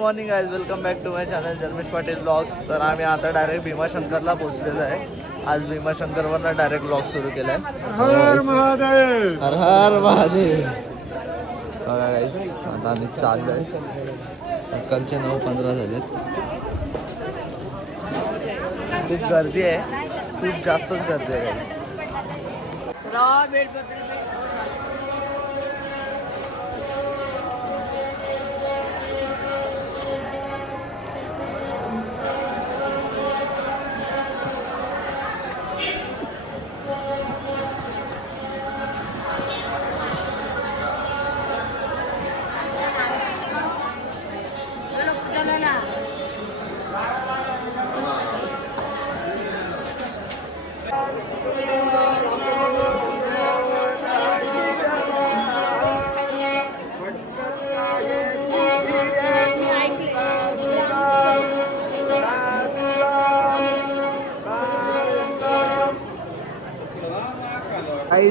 Morning guys, welcome back to my channel Janmesh Patil blogs. तर आम्ही आता डायरेक्ट भीमाशंकरला पोहोचलेलो आहे. आज भीमाशंकरवरनं डायरेक्ट ब्लॉग सुरू केला आहे. हर महादेव, हर हर महादेव. बघा गाइस, आता आम्ही चाललो आहे. सकाळचे 9:15 झालेत. खूप गर्दी आहे, खूप जास्तच गर्दी आहे गाइस.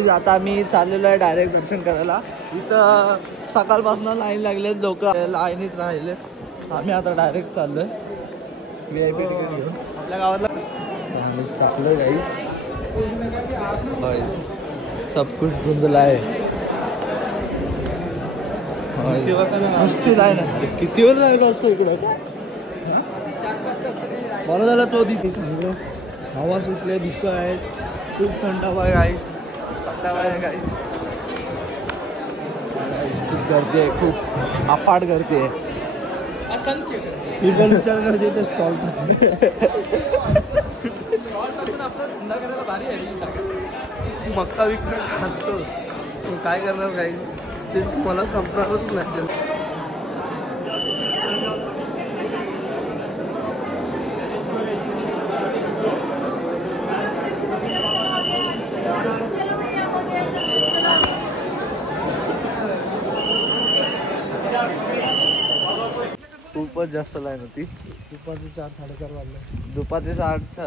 आता आम्ही चाललेलो आहे डायरेक्ट दर्शन करायला. इथं सकाळपासून लाईन लागलेत, लोक लाईनीत राहिले. आम्ही आता डायरेक्ट चाललोय VIP तिकीट घेऊन आपल्या गावातला. आम्ही चाललोय गाईस. सब कुछ धुंदला आहे. मस्ती नाही ना, किती वेळ राहिलो असतो इकडं. बरं झालं तो दिसत. हवा सुटले, दुःख आहेत, खूप थंडावा आहे गाईस. गाईस खूप गर्दी आहे, खूप अपाट गर्दी आहे. मी पण विचार करते ते स्टॉल टाकून मक्का विकता खातो. काय करणार गाईस, ते मला संपणारच नाही. खूपच जास्त लाईन होती. दुपारचे 4-4:30 वाजले. दुपारचे 8.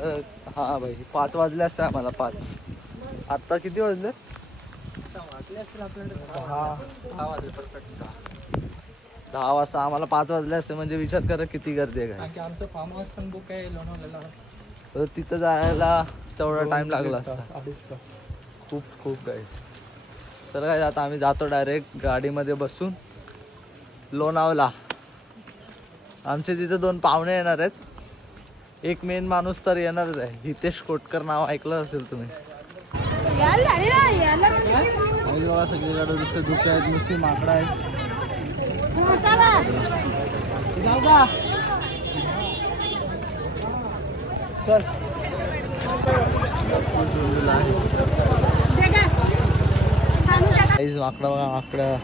हा भाई 5 वाजले असते आम्हाला. 5 आत्ता किती वाजले? वाजले असतील आपल्याकडे 10 वाजले. परफेक्ट 10 वाजता आम्हाला 5 वाजले असते. म्हणजे विचार करा किती गर्दी आहे. आमचं फार्म हाऊस पण बुक आहे लोणावळ्याला, तर तिथं जायला तेवढा टाइम लागला असता. 2.5 तास. खूप गाईस. तर काय, आता आम्ही जातो डायरेक्ट गाडीमध्ये बसून लोणावळा. आमचे तिथे 2 पाहुणे येणार आहेत. एक मेन माणूस तर येणारच आहे. हितेश कोटकर नाव ऐकलं असेल तुम्ही. बघा सगळीकडे नुसते धुके आहेत, नुसती माकडं आहेत. माकडा बघा, माकडा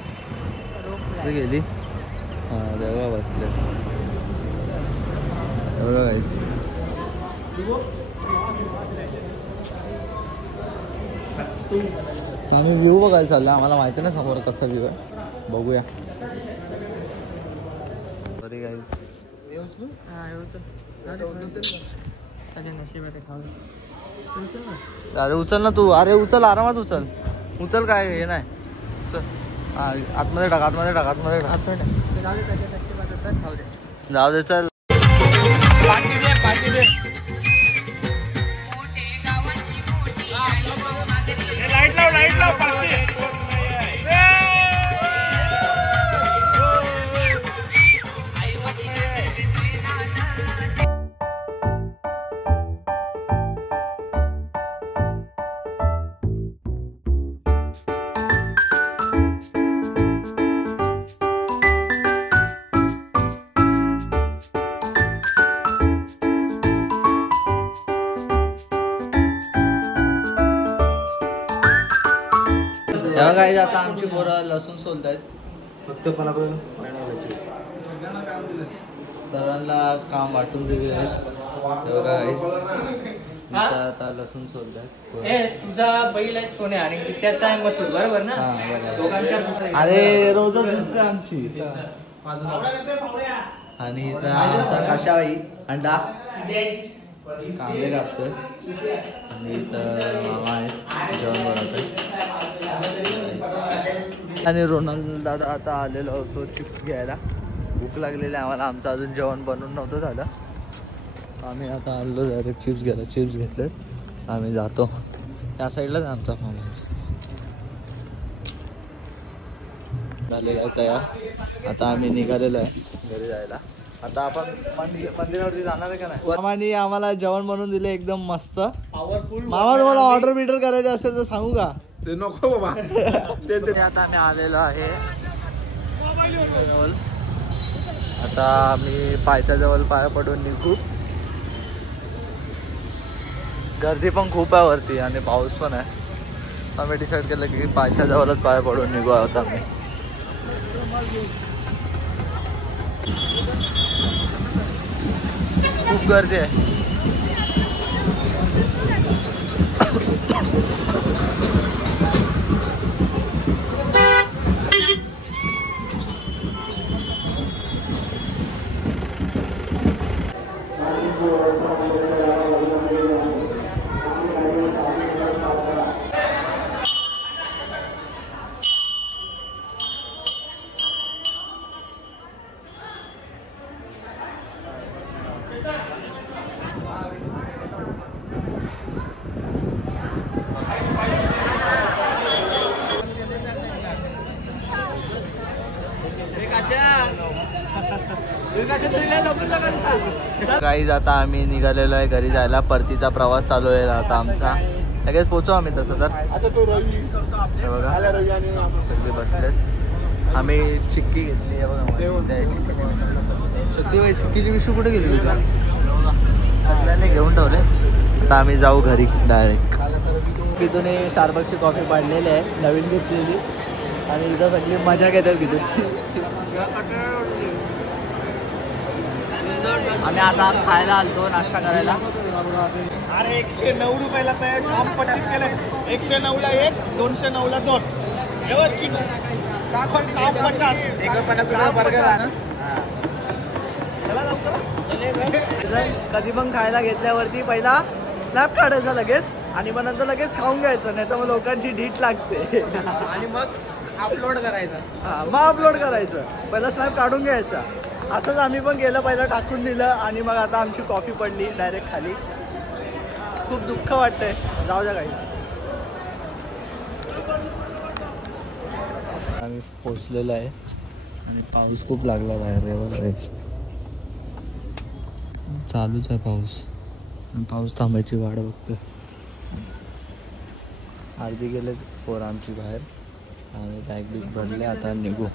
गेली. हा बघा बसले. बघा गाईस, आम्ही व्ह्यू बघायला चाललो. आम्हाला माहिती ना समोर कसा व्ह्यू आहे, बघूया. बरी गाईस. अरे उचल ना तू. अरे उचल, आरामात उचल. उचल, काय हे नाही. चल आतमध्ये टाक, आतमध्ये टाक, आतमध्ये टाक. जाऊ दे, चल. लाईट लाव. तेव्हा काय, आता आमची पोरं लसूण सोलतायत. फक्त सर्वांना काम वाटून दिले आहेत. तेव्हा आता लसूण सोलतायत. तुझा बैल आहे सोन्या आणि त्याचा आहे मथुर, बरोबर ना? अरे रोजच झुकते आमची. आणि इथं आमचा काशाबाई अंडा कांदे कापतोय. आणि इथं मामा आहेत, जेवण बनवतोय. आणि रोनाल्डो दादा आता आलेला होतो चिप्स घ्यायला. भूक लागलेली आहे आम्हाला. आमचं अजून जेवण बनवून नव्हतं झालं. आम्ही आता आलो डायरेक्ट चिप्स घ्यायला. चिप्स घेतलेत. आम्ही जातो त्या साईडलाच आमचा फार्म हाऊस. झालेला आहे तयार. आता आम्ही निघालेलो आहे घरी जायला. आता आपण मंदिरावरती जाणार आहे का नाही. मामाने आम्हाला जेवण बनवून दिले एकदम मस्त. पॉवरफुल. मामा तुम्हाला ऑर्डर बिर्डर करायचे असेल तर सांगू का. ते नको बाबा. आता आम्ही आलेलो आहे. आता आम्ही पायथ्याजवळ पाया पडून निघू. गर्दी पण खूप आहे वरती आणि पाऊस पण आहे. आम्ही डिसाईड केलं की पायथ्याजवळच पाया पडून निघू आता आम्ही. खूप गर्दी आहे. गाईज आता आम्ही निघालेलो आहे घरी जायला. परतीचा प्रवास चालू आहे आता आमचा. लगेच पोचू आम्ही तसं तर. हे बघा सगळे बसलेत. आम्ही चिक्की घेतली आहे बघा. चिक्कीची विषू कुठे गेली तुझ्या. सगळ्यांनी घेऊन ठेवले. आता आम्ही जाऊ घरी डायरेक्ट. तिथून स्टारबक्सची कॉफी पाडलेली आहे नवीन घेतलेली. आणि इथं सगळी मजा घेतात तिथूनची. आम्ही आता खायला आलतो नाश्ता करायला. अरे 109 रुपयाला तयार काम 25 केलं. 109 ला 1, 209 ला 2. साखर काम 50. 50 बर्गर. कधी पण खायला घेतल्यावरती पहिला स्नॅप काढायचा लगेच आणि मग नंतर लगेच खाऊन घ्यायचं. नाही तर मग लोकांची ढीट लागते. आणि मग अपलोड करायचं. हा मग अपलोड करायचं. पहिला स्नॅप काढून घ्यायचा. असंच आम्ही पण गेलं. पहिलं टाकून दिलं आणि मग आता आमची कॉफी पडली डायरेक्ट खाली. खूप दुःख वाटतंय. जाऊ द्या काही. आम्ही पोचलेलो आहे आणि पाऊस खूप लागला बाहेर. चालूच आहे पाऊस. पाऊस थांबायची वाट बघतोय. अर्धी गेले पोरं आमची बाहेर आणि बॅग बिग भरले. आता निघू.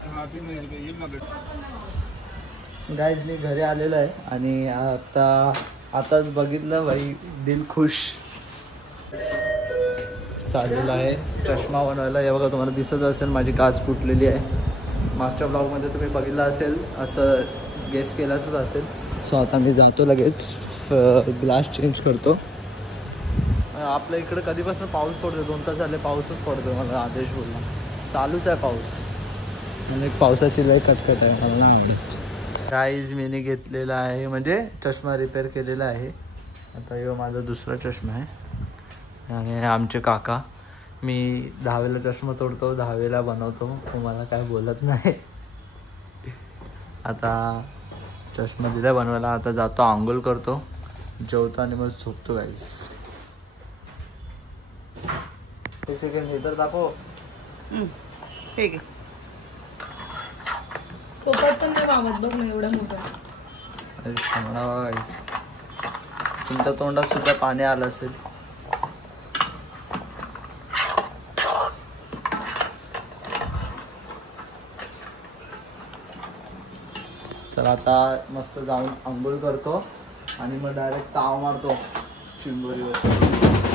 गाईज मी घरी आलेलो आहे आणि आताच बघितलं भाई दिल खुश चाललेलं आहे चष्मा बनवायला. हे बघा तुम्हाला दिसत असेल माझी काच फुटलेली आहे. मागच्या ब्लॉगमध्ये तुम्ही बघितलं असेल. असं गेस केलाच असेल. सो आता मी जातो लगेच ग्लास चेंज करतो. आपल्या इकडे कधीपासून पाऊस पडतो. 2 तास झाले पाऊसच पडतो. मला आदेश बोलला चालूच आहे पाऊस. म्हणजे पावसाची लय कटकट आहे. मला नाही आवडत. गाईज मीने घेतलेला आहे म्हणजे चष्मा रिपेअर केलेला आहे. आता हे माझा दुसरा चष्मा आहे. आणि आमचे काका. मी 10वेला चष्मा तोडतो 10वेला बनवतो. तुम्हाला काय बोलत नाही. आता चष्मा दिला बनवायला. आता जातो आंघोळ करतो जेवतो आणि मग झोपतो गाईज. एक सेकंड हे तर दाखव. ठीक आहे. पोपट पण नाही मावत बघ ना एवढा मोठा. तुमच्या तोंडात सुद्धा पाणी आलं असेल. चला आता मस्त जाऊन आंघोळ करतो आणि मग डायरेक्ट ताव मारतो चिंबोरीवर.